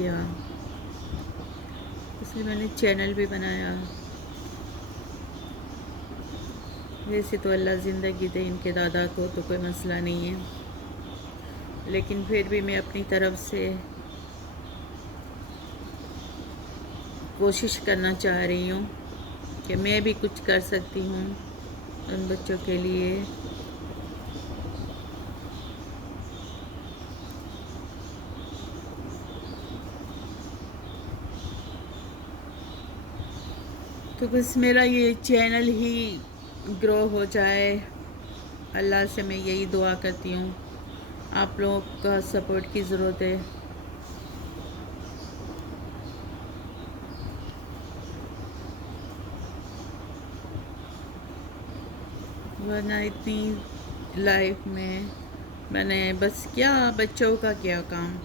کیا، اس لیے میں نے چینل بھی بنایا۔ ویسے تو اللہ زندگی دے ان کے دادا کو تو کوئی مسئلہ نہیں ہے، لیکن پھر بھی میں اپنی طرف سے کوشش کرنا چاہ رہی ہوں کہ میں بھی کچھ کر سکتی ہوں ان بچوں کے لیے۔ تو بس میرا یہ چینل ہی گرو ہو جائے، اللہ سے میں یہی دعا کرتی ہوں۔ آپ لوگوں کا سپورٹ کی ضرورت ہے۔ ورنہ اتنی لائف میں نے بس کیا بچوں کا کیا کام،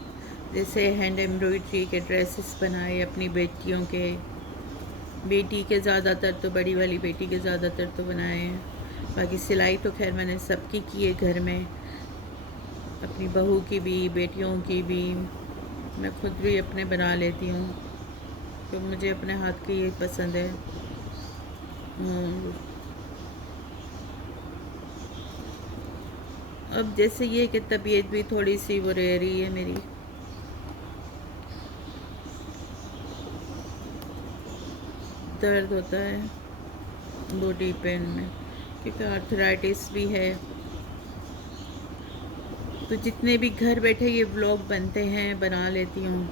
جیسے ہینڈ ایمبرائڈری کے ڈریسز بنائے اپنی بیٹیوں کے، بیٹی کے زیادہ تر تو بڑی والی بیٹی کے زیادہ تر تو بنائے ہیں، باقی سلائی تو خیر میں نے سب کی ہے گھر میں، اپنی بہو کی بھی بیٹیوں کی بھی، میں خود بھی اپنے بنا لیتی ہوں، تو مجھے اپنے ہاتھ کی یہ پسند ہے۔ اب جیسے یہ کہ طبیعت بھی تھوڑی سی وہ رہ رہی ہے میری، درد ہوتا ہے باڈی پین میں، کیونکہ آرتھرائٹس بھی ہے، تو جتنے بھی گھر بیٹھے یہ ولاگ بنتے ہیں بنا لیتی ہوں،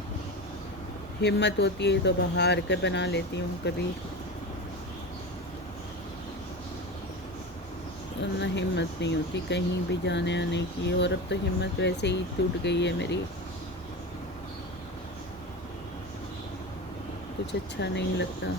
ہمت ہوتی ہے تو باہر کے بنا لیتی ہوں کبھی، ورنہ ہمت نہیں ہوتی کہیں بھی جانے آنے کی، اور اب تو ہمت ویسے ہی ٹوٹ گئی ہے میری، کچھ اچھا نہیں لگتا۔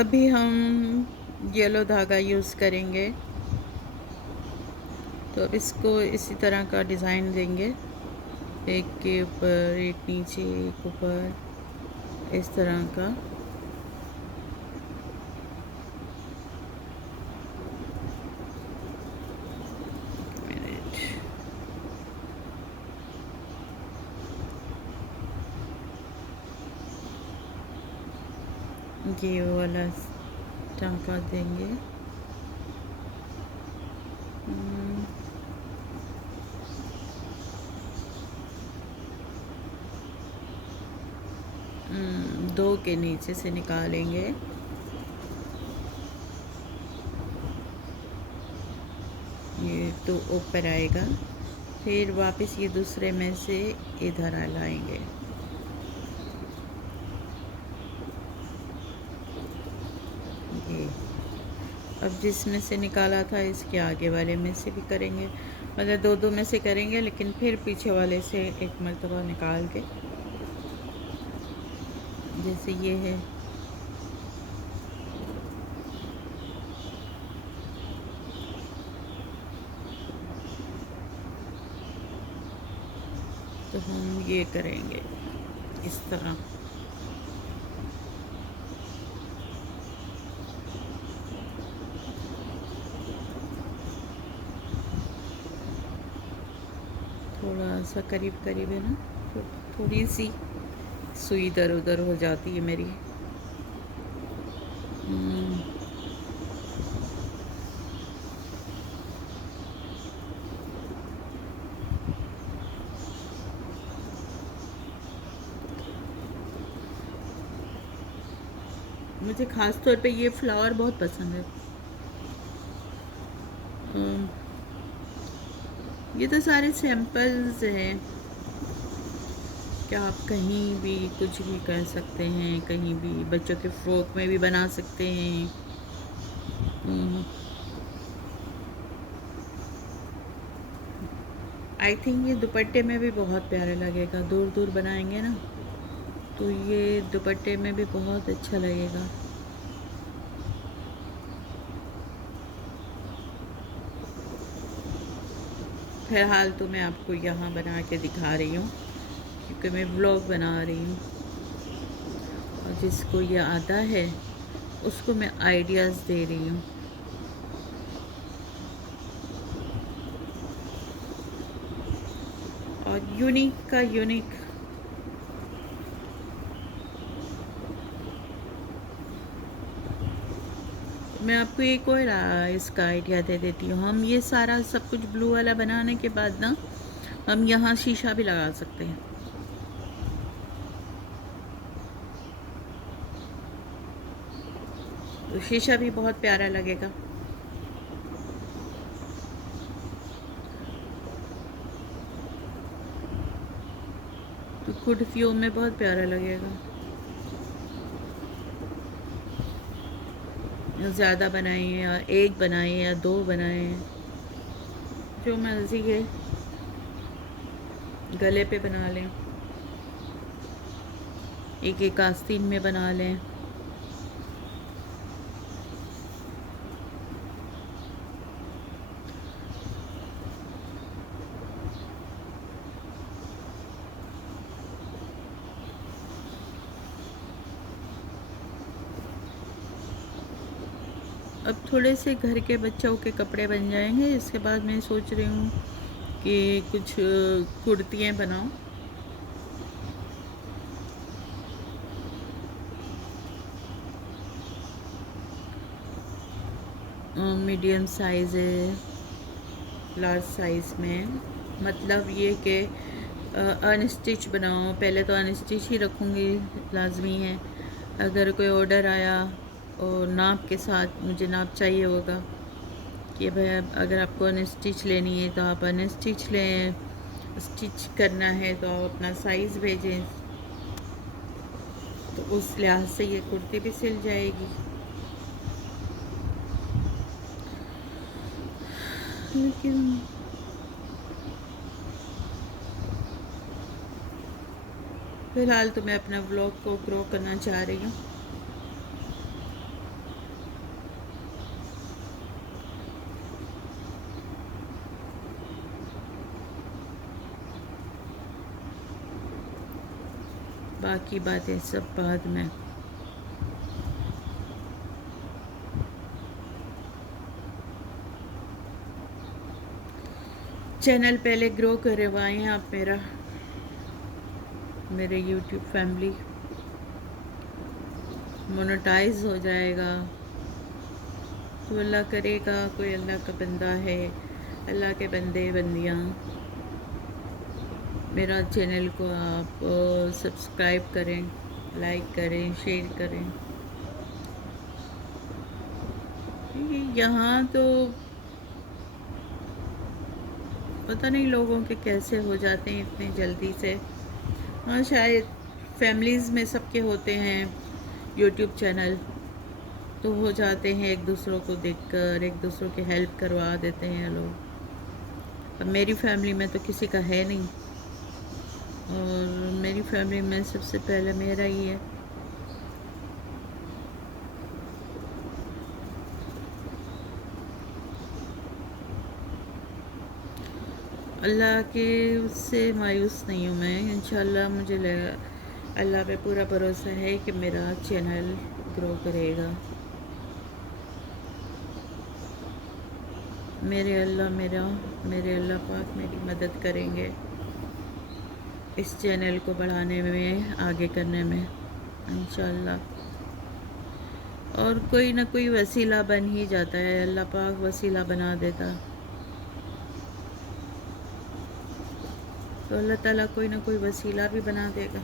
ابھی ہم یلو دھاگا یوز کریں گے، تو اب اس کو اسی طرح کا ڈیزائن دیں گے، ایک کے اوپر ایک نیچے ایک اوپر، اس طرح کا۔ یہ والا ٹانکا دیں گے، دو کے نیچے سے نکالیں گے، یہ تو اوپر آئے گا، پھر واپس یہ دوسرے میں سے ادھر لائیں گے، یہ اب جس میں سے نکالا تھا اس کے آگے والے میں سے بھی کریں گے، مطلب دو دو میں سے کریں گے، لیکن پھر پیچھے والے سے ایک مرتبہ نکال کے، جیسے یہ ہے، تو ہم یہ کریں گے اس طرح۔ تھوڑا سا قریب قریب ہے نا، تھوڑی سی سوئی ادھر ادھر ہو جاتی ہے میری۔ مجھے خاص طور پہ یہ فلاور بہت پسند ہے۔ یہ تو سارے سیمپلز ہیں کہ آپ کہیں بھی کچھ بھی کر سکتے ہیں، کہیں بھی بچوں کے فروک میں بھی بنا سکتے ہیں۔ آئی تھنک یہ دوپٹے میں بھی بہت پیارا لگے گا، دور دور بنائیں گے نا تو یہ دوپٹے میں بھی بہت اچھا لگے گا۔ فی الحال تو میں آپ کو یہاں بنا کے دکھا رہی ہوں کیونکہ میں ولاگ بنا رہی ہوں، جس کو یہ آتا ہے اس کو میں آئیڈیاز دے رہی ہوں. اور یونیک کا یونیک میں آپ کو ایک اور اس کا آئیڈیا دے دیتی ہوں. ہم یہ سارا سب کچھ بلو والا بنانے کے بعد نا ہم یہاں شیشہ بھی لگا سکتے ہیں. تو شیشہ بھی بہت پیارا لگے گا. تو کرسیوں میں بہت پیارا لگے گا. زیادہ بنائیں یا ایک بنائیں یا دو بنائیں، جو مرضی ہے. گلے پہ بنا لیں، ایک ایک آستین میں بنا لیں. اب تھوڑے سے گھر کے بچوں کے کپڑے بن جائیں گے. اس کے بعد میں سوچ رہی ہوں کہ کچھ کرتیاں بناؤں. میڈیم سائز ہے، لارج سائز میں. مطلب یہ کہ ان اسٹچ بناؤں. پہلے تو ان اسٹچ ہی رکھوں گی، لازمی ہے. اگر کوئی آرڈر آیا اور ناپ کے ساتھ مجھے ناپ چاہیے ہوگا کہ بھائی اگر آپ کو ان اسٹچ لینی ہے تو آپ ان اسٹچ لیں، اسٹچ کرنا ہے تو آپ اپنا سائز بھیجیں. تو اس لحاظ سے یہ کرتی بھی سل جائے گی. لیکن فی الحال تو میں اپنا بلاگ کو گرو کرنا چاہ رہی ہوں. باقی باتیں سب بعد میں. چینل پہلے گرو کروائیں آپ میرے یوٹیوب فیملی. مونیٹائز ہو جائے گا تو اللہ کرے گا. کوئی اللہ کا بندہ ہے، اللہ کے بندے بندیاں، میرا چینل کو آپ سبسکرائب کریں، لائک کریں، شیئر کریں. یہاں تو پتہ نہیں لوگوں کے کیسے ہو جاتے ہیں اتنے جلدی سے. ہاں شاید فیملیز میں سب کے ہوتے ہیں یوٹیوب چینل، تو ہو جاتے ہیں ایک دوسروں کو دیکھ کر، ایک دوسروں کی ہیلپ کروا دیتے ہیں لوگ. اب میری فیملی میں تو کسی کا ہے نہیں، اور میری فیملی میں سب سے پہلے میرا ہی ہے. اللہ کے اس سے مایوس نہیں ہوں میں. انشاءاللہ مجھے اللہ پہ پورا بھروسہ ہے کہ میرا چینل گرو کرے گا. میرے اللہ پاک میری مدد کریں گے اس چینل کو بڑھانے میں، آگے کرنے میں انشاءاللہ. اور کوئی نہ کوئی وسیلہ بن ہی جاتا ہے، اللہ پاک وسیلہ بنا دیتا. تو اللہ تعالیٰ کوئی نہ کوئی وسیلہ بھی بنا دے گا.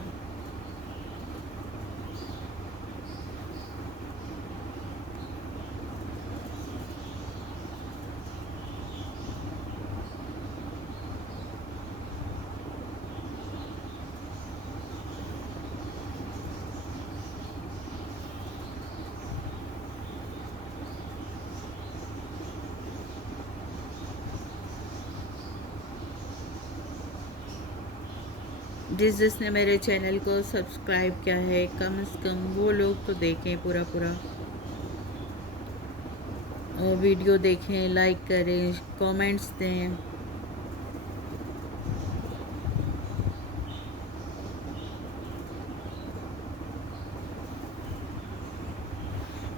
جس نے میرے چینل کو سبسکرائب کیا ہے کم از کم وہ لوگ تو دیکھیں پورا اور ویڈیو دیکھیں، لائک کریں، کامنٹس دیں.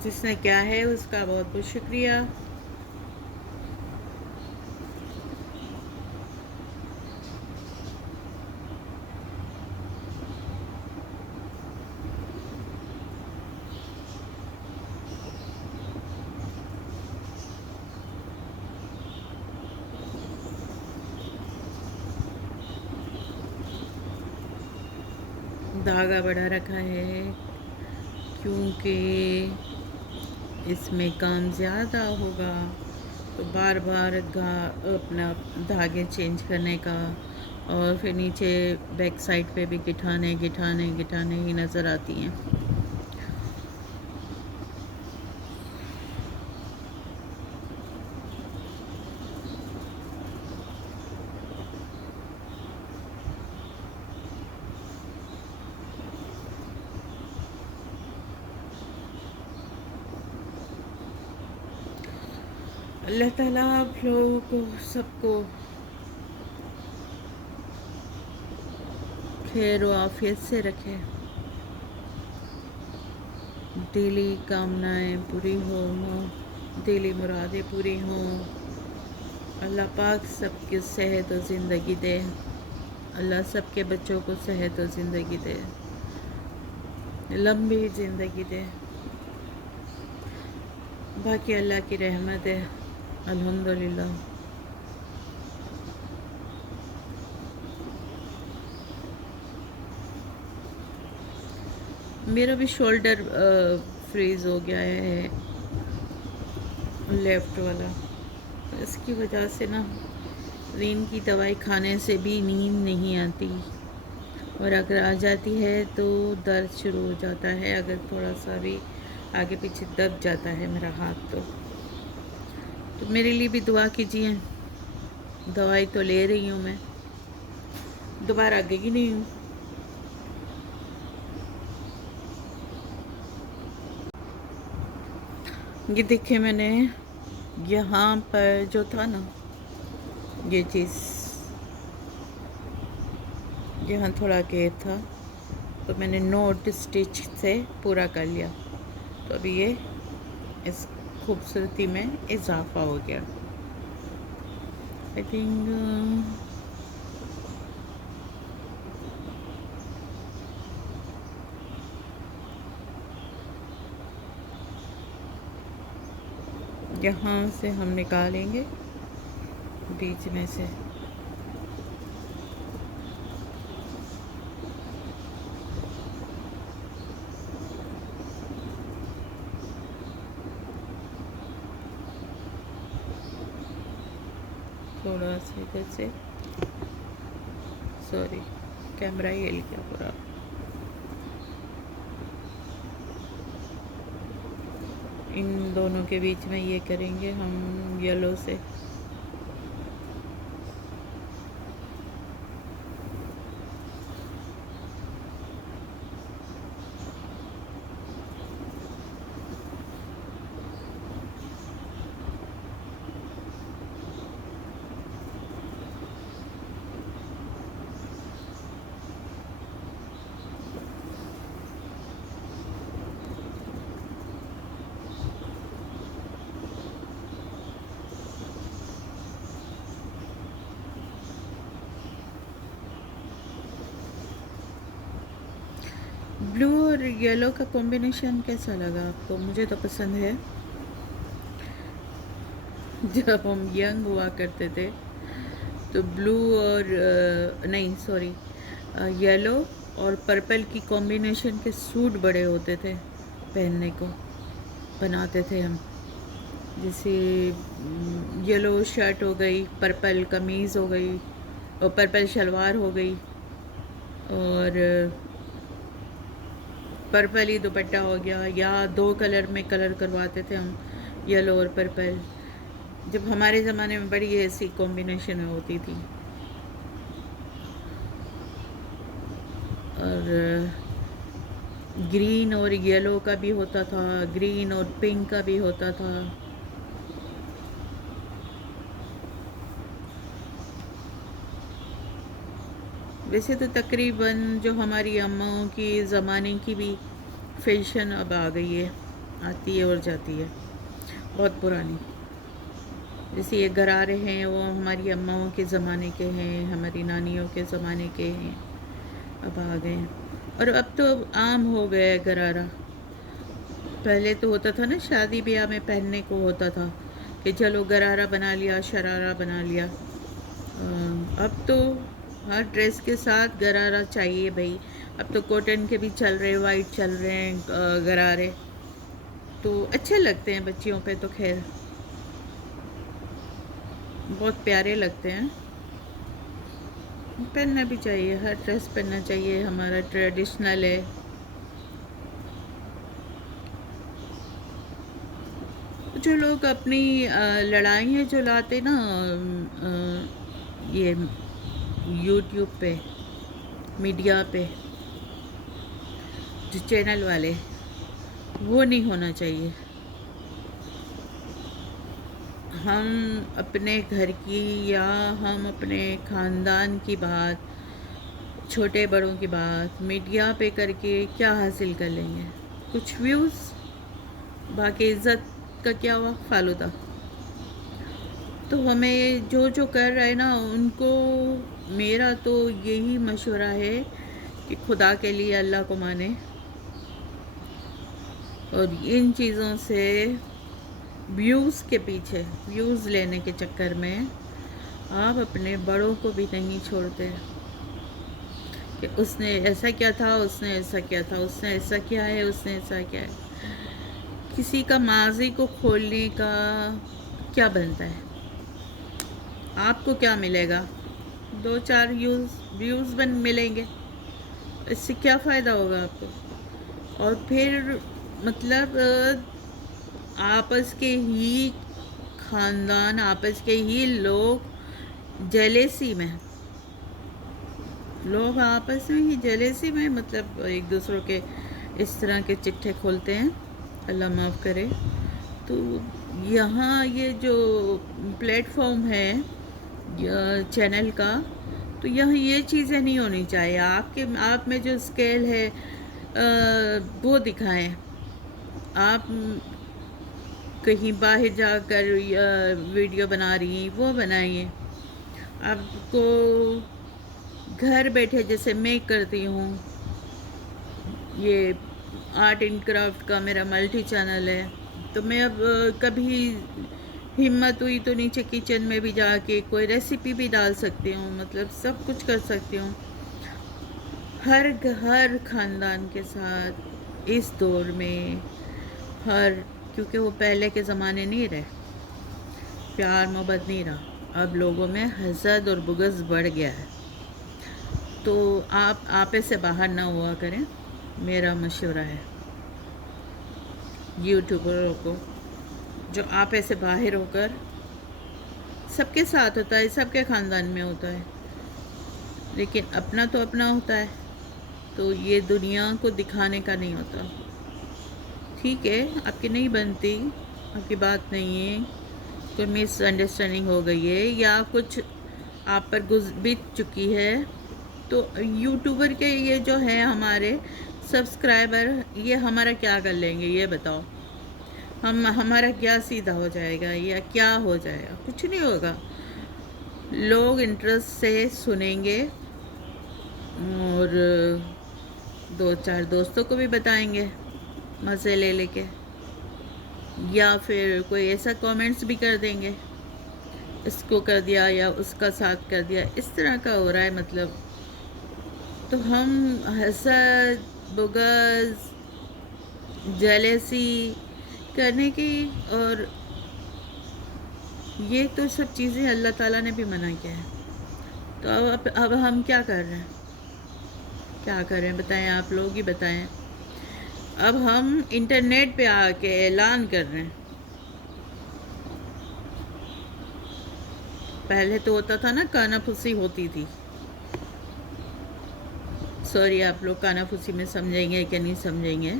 جس نے کیا ہے اس کا بہت بہت شکریہ. دھاگا بڑھا رکھا ہے کیونکہ اس میں کام زیادہ ہوگا تو بار بار اپنا دھاگے چینج کرنے کا، اور پھر نیچے بیک سائڈ پہ بھی گٹھانے ہی نظر آتی ہیں. اللہ تعالیٰ آپ لوگوں کو سب کو خیر و عافیت سے رکھے، دلی کامنائیں پوری ہوں، دلی مرادیں پوری ہوں. اللہ پاک سب کی صحت و زندگی دے، اللہ سب کے بچوں کو صحت و زندگی دے، لمبی زندگی دے. باقی اللہ کی رحمت ہے، الحمدللہ. میرا بھی شولڈر فریز ہو گیا ہے، لیفٹ والا. اس کی وجہ سے نا نیند کی دوائی کھانے سے بھی نیند نہیں آتی، اور اگر آ جاتی ہے تو درد شروع ہو جاتا ہے. اگر تھوڑا سا بھی آگے پیچھے دب جاتا ہے میرا ہاتھ تو میرے لیے بھی دعا کیجیے. دوائی تو لے رہی ہوں میں، دوبارہ گئی نہیں ہوں. یہ دیکھیں میں نے یہاں پر جو تھا نا، یہ چیز یہاں تھوڑا گیپ تھا تو میں نے نوٹ اسٹچ سے پورا کر لیا، تو ابھی یہ اس خوبصورتی میں اضافہ ہو گیا. آئی تھنک یہاں سے ہم نکالیں گے بیچ میں سے. تھوڑا سا ادھر سے، سوری کیمرہ ہی ہل گیا پورا. ان دونوں کے بیچ میں یہ کریں گے ہم یلو سے. بلو اور یلو کا کمبینیشن کیسا لگا آپ کو؟ مجھے تو پسند ہے. جب ہم ینگ ہوا کرتے تھے تو بلو اور نہیں سوری یلو اور پرپل کی کمبینیشن کے سوٹ بڑے ہوتے تھے، پہننے کو بناتے تھے ہم. جیسے یلو شرٹ ہو گئی، پرپل قمیض ہو گئی، اور پرپل شلوار ہو گئی، اور پرپل ہی دوپٹہ ہو گیا، یا 2 کلر میں کلر کرواتے تھے ہم، یلو اور پرپل. جب ہمارے زمانے میں بڑی ایسی کمبینیشن ہوتی تھی. اور گرین اور یلو کا بھی ہوتا تھا، گرین اور پنک کا بھی ہوتا تھا. ویسے تو تقریباً جو ہماری اماؤں کی زمانے کی بھی فیشن اب آ گئی ہے. آتی ہے اور جاتی ہے، بہت پرانی. جیسے یہ غرارے ہیں وہ ہماری اماؤں کے زمانے کے ہیں، ہماری نانیوں کے زمانے کے ہیں، اب آ گئے ہیں. اور اب تو عام ہو گیا ہے غرارہ. پہلے تو ہوتا تھا نا شادی بیاہ میں پہننے کو ہوتا تھا کہ چلو غرارہ بنا لیا، شرارہ بنا لیا. اب تو ہر ڈریس کے ساتھ غرارہ چاہیے بھائی. اب تو کاٹن کے بھی چل رہے، وائٹ چل رہے ہیں غرارے، تو اچھے لگتے ہیں بچیوں پہ. تو خیر بہت پیارے لگتے ہیں، پہننا بھی چاہیے. ہر ڈریس پہننا چاہیے، ہمارا ٹریڈیشنل ہے. جو لوگ اپنی لڑائیاں جو لاتے نا یہ یوٹیوب پہ، میڈیا پہ، جو چینل والے، وہ نہیں ہونا چاہیے. ہم اپنے گھر کی یا ہم اپنے خاندان کی بات، چھوٹے بڑوں کی بات میڈیا پہ کر کے کیا حاصل کر لیں گے؟ کچھ ویوز، باقی عزت کا کیا ہوا؟ فالودہ. تو ہمیں جو کر رہے ہیں نا ان کو میرا تو یہی مشورہ ہے کہ خدا کے لیے اللہ کو مانیں، اور ان چیزوں سے ویوز کے پیچھے، ویوز لینے کے چکر میں آپ اپنے بڑوں کو بھی نہیں چھوڑتے کہ اس نے ایسا کیا تھا، اس نے ایسا کیا تھا، اس نے ایسا کیا ہے، اس نے ایسا کیا ہے. کسی کا ماضی کو کھولنے کا کیا بنتا ہے؟ آپ کو کیا ملے گا؟ 2-4 ویوز ملیں گے. اس سے کیا فائدہ ہوگا آپ کو؟ اور پھر مطلب آپس کے ہی خاندان، آپس کے ہی لوگ جیلیسی میں، مطلب ایک دوسروں کے اس طرح کے چٹھے کھولتے ہیں، اللہ معاف کرے. تو یہاں یہ جو پلیٹ فارم ہے چینل کا، تو یہاں یہ چیزیں نہیں ہونی چاہیے. آپ میں جو اسکیل ہے وہ دکھائیں. آپ کہیں باہر جا کر ویڈیو بنا رہی ہیں، وہ بنائیے. آپ کو گھر بیٹھے، جیسے میں کرتی ہوں، یہ آرٹ اینڈ کرافٹ کا میرا ملٹی چینل ہے، تو میں اب کبھی ہمت ہوئی تو نیچے کچن میں بھی جا کے کوئی ریسیپی بھی ڈال سکتی ہوں، مطلب سب کچھ کر سکتی ہوں. ہر خاندان کے ساتھ اس دور میں کیونکہ وہ پہلے کے زمانے نہیں رہے، پیار محبت نہیں رہا. اب لوگوں میں حسد اور بغض بڑھ گیا ہے. تو آپ آپے سے باہر نہ ہوا کریں، میرا مشورہ ہے یوٹیوبروں کو. جو آپے سے باہر ہو کر، سب کے ساتھ ہوتا ہے، سب کے خاندان میں ہوتا ہے، لیکن اپنا تو اپنا ہوتا ہے، تو یہ دنیا کو دکھانے کا نہیں ہوتا. ٹھیک ہے، آپ کی نہیں بنتی، آپ کی بات نہیں ہے، کوئی مس انڈرسٹینڈنگ ہو گئی ہے یا کچھ آپ پر بیت چکی ہے، تو یوٹیوبر کے یہ جو ہے ہمارے سبسکرائبر، یہ ہمارا کیا کر لیں گے؟ یہ بتاؤ. ہمارا کیا سیدھا ہو جائے گا یا کیا ہو جائے گا؟ کچھ نہیں ہوگا. لوگ انٹرسٹ سے سنیں گے اور 2-4 دوستوں کو بھی بتائیں گے مزے لے کے، یا پھر کوئی ایسا کامنٹس بھی کر دیں گے، اس کو کر دیا یا اس کا ساتھ کر دیا، اس طرح کا ہو رہا ہے مطلب. تو ہم حسد، بغض، جیلیسی کرنے کی، اور یہ تو سب چیزیں اللہ تعالیٰ نے بھی منع کیا ہے. تو اب ہم کیا کر رہے ہیں بتائیں، آپ لوگ ہی بتائیں. اب ہم انٹرنیٹ پہ آ کے اعلان کر رہے ہیں. پہلے تو ہوتا تھا نا، کانا پھوسی ہوتی تھی. سوری، آپ لوگ کانا پھوسی میں سمجھیں گے کہ نہیں سمجھیں گے.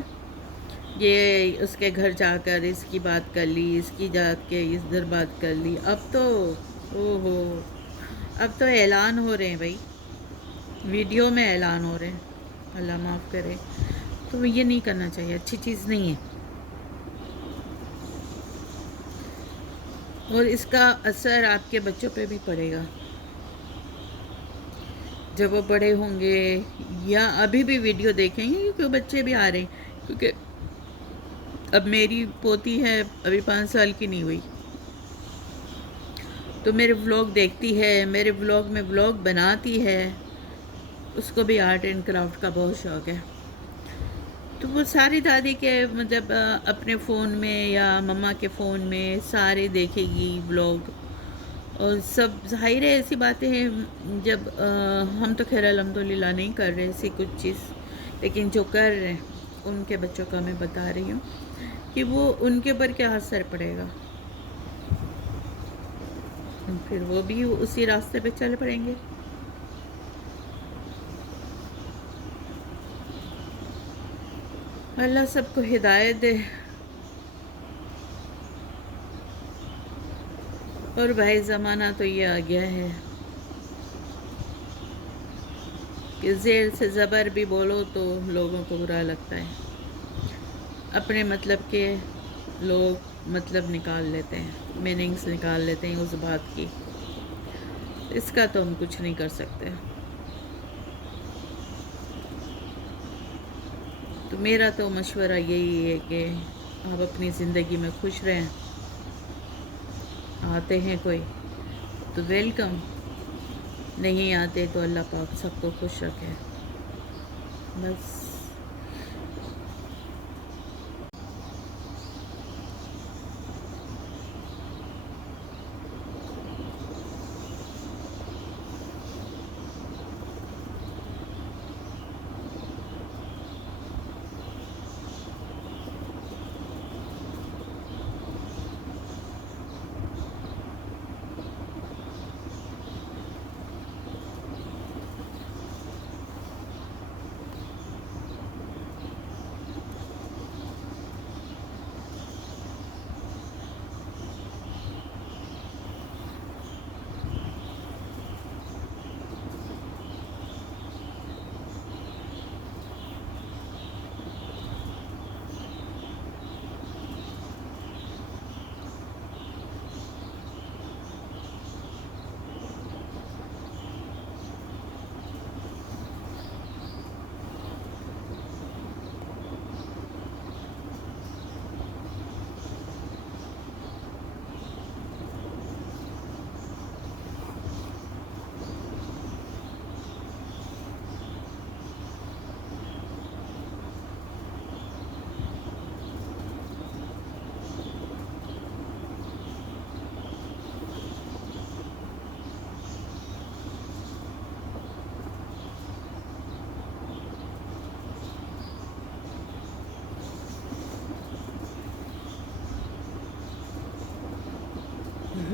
یہ اس کے گھر جا کر اس کی بات کر لی، اس کی جات کے اس در بات کر لی. اب تو اعلان ہو رہے ہیں بھائی، ویڈیو میں اعلان ہو رہے ہیں، اللہ معاف کرے. تو یہ نہیں کرنا چاہیے، اچھی چیز نہیں ہے. اور اس کا اثر آپ کے بچوں پہ بھی پڑے گا جب وہ بڑے ہوں گے، یا ابھی بھی ویڈیو دیکھیں گے، کیونکہ بچے بھی آ رہے ہیں. کیونکہ اب میری پوتی ہے، ابھی 5 سال کی نہیں ہوئی، تو میرے ولاگ دیکھتی ہے، میرے ولاگ میں ولاگ بناتی ہے. اس کو بھی آرٹ اینڈ کرافٹ کا بہت شوق ہے. تو وہ ساری دادی کے مطلب اپنے فون میں یا مما کے فون میں سارے دیکھے گی ولاگ. اور سب ظاہر ہے ایسی باتیں ہیں، جب ہم تو خیر الحمدللہ نہیں کر رہے ایسی کچھ چیز، لیکن جو کر رہے ہیں ان کے بچوں کا میں بتا رہی ہوں کہ وہ ان کے اوپر کیا اثر پڑے گا. پھر وہ بھی اسی راستے پہ چل پڑیں گے. اللہ سب کو ہدایت دے. اور بھائی زمانہ تو یہ آ گیا ہے کہ زیر سے زبر بھی بولو تو لوگوں کو برا لگتا ہے. اپنے مطلب کے لوگ مطلب نکال لیتے ہیں، میننگز نکال لیتے ہیں اس بات کی. اس کا تو ہم کچھ نہیں کر سکتے. تو میرا تو مشورہ یہی ہے کہ آپ اپنی زندگی میں خوش رہیں. آتے ہیں کوئی تو ویلکم، نہیں آتے تو اللہ پاک سب کو خوش رکھے. بس.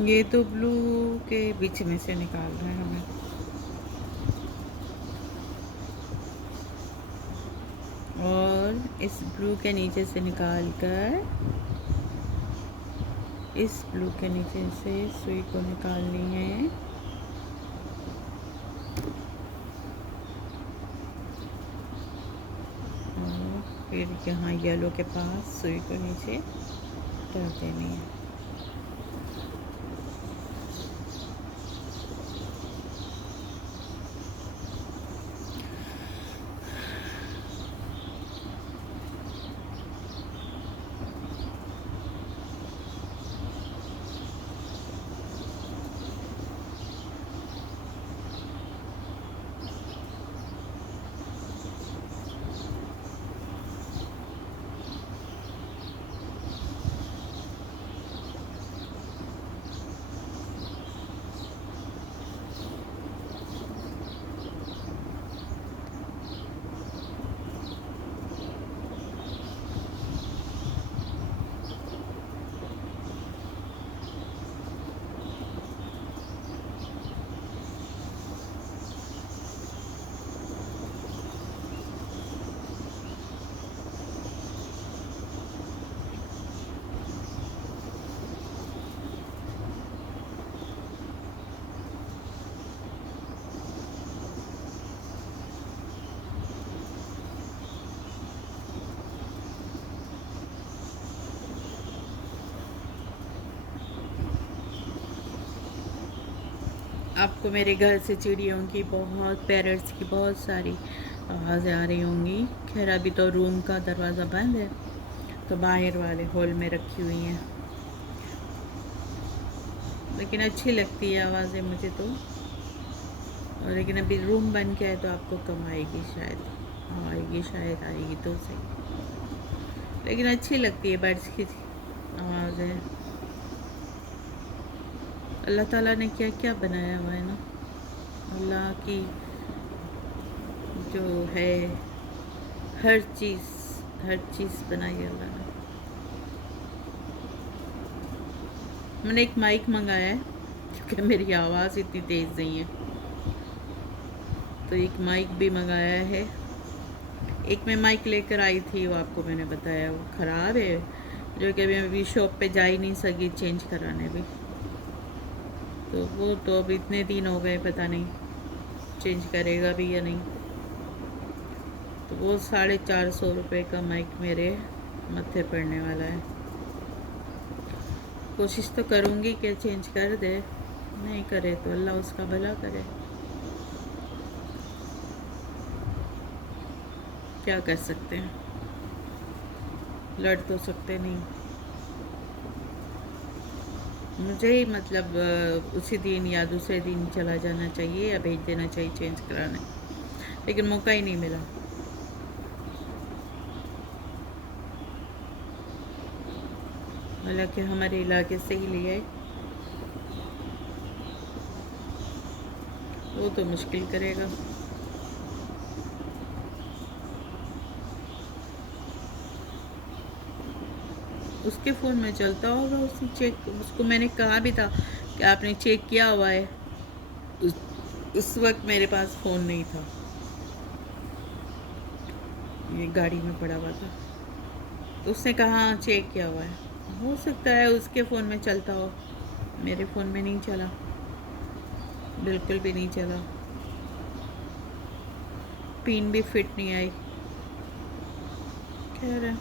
یہ تو بلو کے بیچ میں سے نکال رہے ہیں ہمیں. اور اس بلو کے نیچے سے نکال کر اس بلو کے نیچے سے سوئی کو نکالنی ہے. اور پھر یہاں یلو کے پاس سوئی کو نیچے کر دینی ہے. آپ کو میرے گھر سے چڑیوں کی بہت پیرٹس کی بہت ساری آوازیں آ رہی ہوں گی. خیر ابھی تو روم کا دروازہ بند ہے تو باہر والے ہال میں رکھی ہوئی ہیں، لیکن اچھی لگتی ہے آوازیں مجھے تو. اور لیکن ابھی روم بند کیا ہے تو آپ کو کم آئے گی شاید. آئے گی شاید، آئے گی تو صحیح، لیکن اچھی لگتی ہے برڈس کی آوازیں. اللہ تعالیٰ نے کیا کیا بنایا ہوا ہے نا. اللہ کی جو ہے ہر چیز بنائی ہے اللہ نے. میں نے ایک مائک منگایا ہے کیونکہ میری آواز اتنی تیز نہیں ہے، تو ایک مائک بھی منگایا ہے. ایک میں مائک لے کر آئی تھی، وہ آپ کو میں نے بتایا وہ خراب ہے، جو کہ میں ابھی شاپ پہ جا ہی نہیں سکی چینج کرانے بھی. تو وہ تو اب اتنے دن ہو گئے، پتہ نہیں چینج کرے گا بھی یا نہیں. تو وہ 450 روپے کا مائک میرے متھے پڑنے والا ہے. کوشش تو کروں گی کہ چینج کر دے، نہیں کرے تو اللہ اس کا بھلا کرے. کیا کر سکتے ہیں، لڑ تو سکتے نہیں. مجھے ہی مطلب اسی دن یا دوسرے دن چلا جانا چاہیے یا بھیج دینا چاہیے چینج کرانے، لیکن موقع ہی نہیں ملا. حالانکہ ہمارے علاقے سے ہی لے آئے، وہ تو مشکل کرے گا. اس کے فون میں چلتا ہوگا، اس کو میں نے کہا بھی تھا کہ آپ نے چیک کیا ہوا ہے. اس وقت میرے پاس فون نہیں تھا، یہ گاڑی میں پڑا ہوا تھا. تو اس نے کہا ہاں چیک کیا ہوا ہے. ہو سکتا ہے اس کے فون میں چلتا ہو، میرے فون میں نہیں چلا، بالکل بھی نہیں چلا. پین بھی فٹ نہیں آئی. خیر ہے.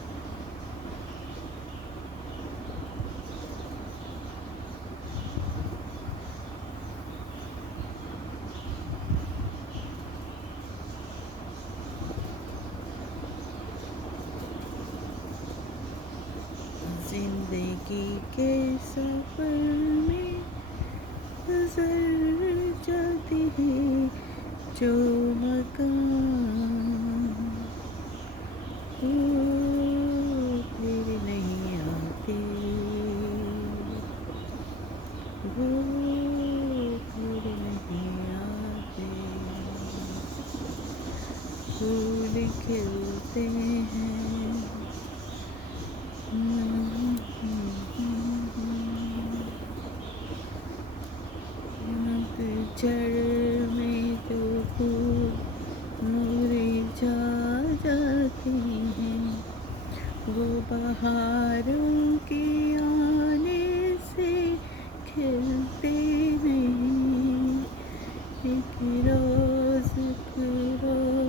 زندگی کے سفر میں گزر جاتی ہے جو مقام، وہ پھر نہیں آتے، وہ پھر نہیں آتے. پھول کھلتے ہیں، جڑ میں تو پھول مرجھا جاتے ہیں، وہ بہاروں کے آنے سے کھلتے نہیں. ایک روز رو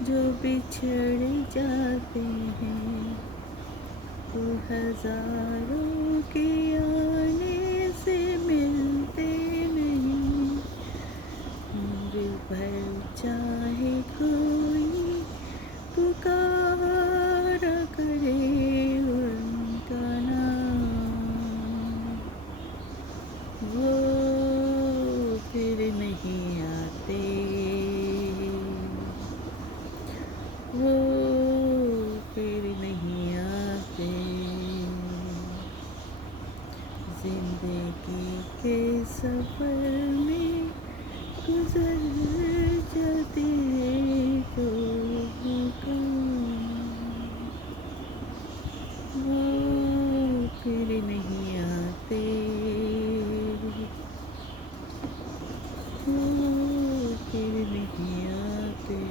جو بچھڑ جاتے ہیں، وہ ہزاروں کے آنے سے ملتے نہیں. عمر بھر چاہے کوئی پکارا کرے ان کا نام، وہ پھر نہیں آتے، وہ پھر نہیں آتے. زندگی کے سفر میں گزر جاتے ہیں جو مقام، وہ پھر نہیں آتے، وہ پھر نہیں آتے.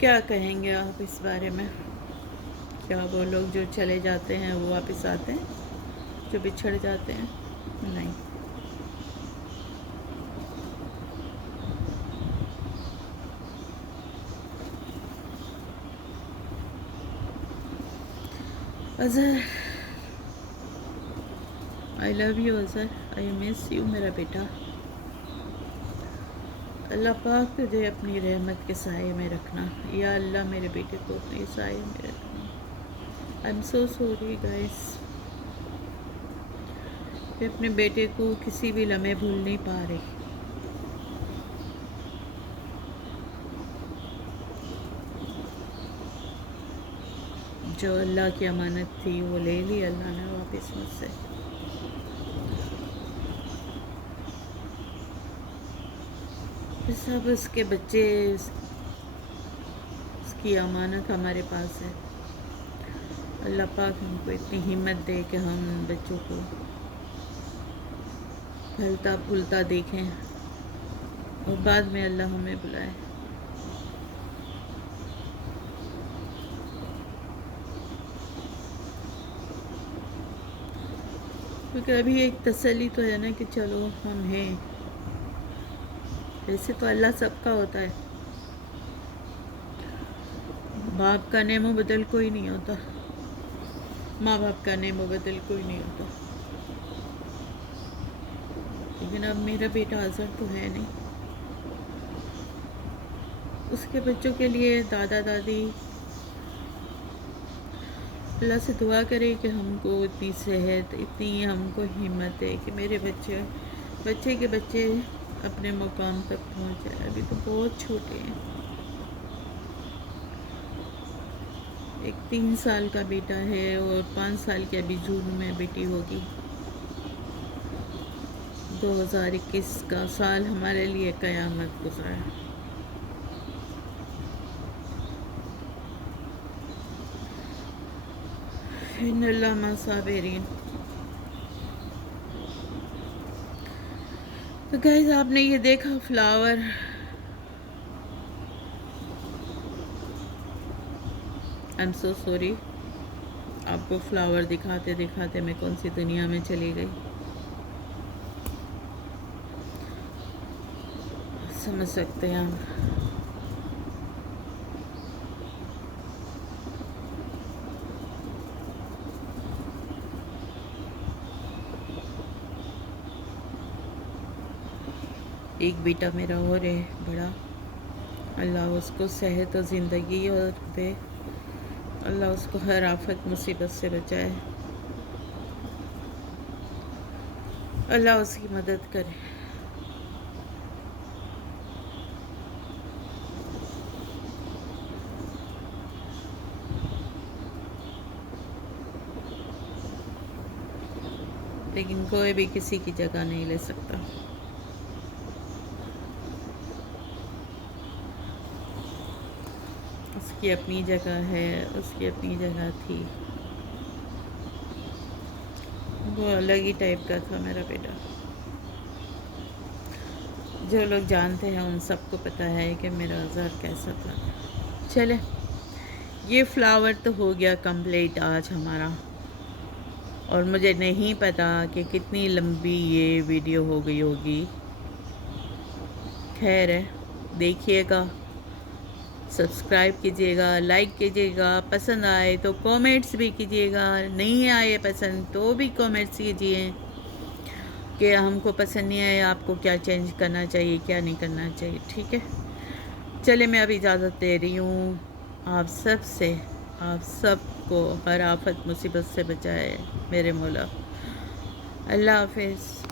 کیا کہیں گے آپ اس بارے میں؟ کیا وہ لوگ جو چلے جاتے ہیں وہ واپس آتے ہیں، جو بچھڑ جاتے ہیں؟ نہیں. I love you Azhar, I miss you میرا بیٹا. اللہ پاک تجھے اپنی رحمت کے سائے میں رکھنا. یا اللہ میرے بیٹے کو اپنے سائے میں رکھنا. I am so sorry guys. میں اپنے بیٹے کو کسی بھی لمحے بھول نہیں پا رہی. جو اللہ کی امانت تھی وہ لے لی اللہ نے واپس مجھ سے. سب اس کے بچے، اس کی امانت ہمارے پاس ہے. اللہ پاک ہم کو اتنی ہمت دے کہ ہم بچوں کو پھلتا پھولتا دیکھیں اور بعد میں اللہ ہمیں بلائے. کیونکہ ابھی ایک تسلی تو ہے نا کہ چلو ہم ہیں. ویسے تو اللہ سب کا ہوتا ہے. باپ کا نعم و بدل کوئی نہیں ہوتا، ماں باپ کا نعم و بدل کوئی نہیں ہوتا. لیکن اب میرا بیٹا اظہر تو ہے نہیں. اس کے بچوں کے لیے دادا دادی اللہ سے دعا کرے کہ ہم کو اتنی صحت، اتنی ہم کو ہمت ہے کہ میرے بچے کے بچے اپنے مقام تک پہنچ جائے. ابھی تو بہت چھوٹے ہیں. ایک 3 سال کا بیٹا ہے اور 5 سال کی ابھی جون میں بیٹی ہوگی. 2021 کا سال ہمارے لیے قیامت گزرا ہے. ان اللہ مع الصابرین. تو گائز آپ نے یہ دیکھا flower, I am so sorry. آپ کو فلاور دکھاتے دکھاتے میں کون سی دنیا میں چلی گئی. سمجھ سکتے ہیں آپ. ایک بیٹا میرا اور ہے بڑا، اللہ اس کو صحت و زندگی اور دے. اللہ اس کو ہر آفت مصیبت سے بچائے. اللہ اس کی مدد کرے. لیکن کوئی بھی کسی کی جگہ نہیں لے سکتا. اس کی اپنی جگہ ہے، اس کی اپنی جگہ تھی. وہ الگ ہی ٹائپ کا تھا میرا بیٹا. جو لوگ جانتے ہیں ان سب کو پتہ ہے کہ میرا اظہر کیسا تھا. چلے یہ فلاور تو ہو گیا کمپلیٹ آج ہمارا. اور مجھے نہیں پتا کہ کتنی لمبی یہ ویڈیو ہو گئی ہوگی. خیر ہے، دیکھیے گا، سبسکرائب کیجیے گا، لائک کیجیے گا، پسند آئے تو کومنٹس بھی کیجیے گا، نہیں آئے پسند تو بھی کومنٹس کیجیے کہ ہم کو پسند نہیں آئے، آپ کو کیا چینج کرنا چاہیے، کیا نہیں کرنا چاہیے. ٹھیک ہے، چلے میں اب اجازت دے رہی ہوں آپ سب سے. آپ سب کو ہر آفت مصیبت سے بچائے میرے مولا. اللہ حافظ.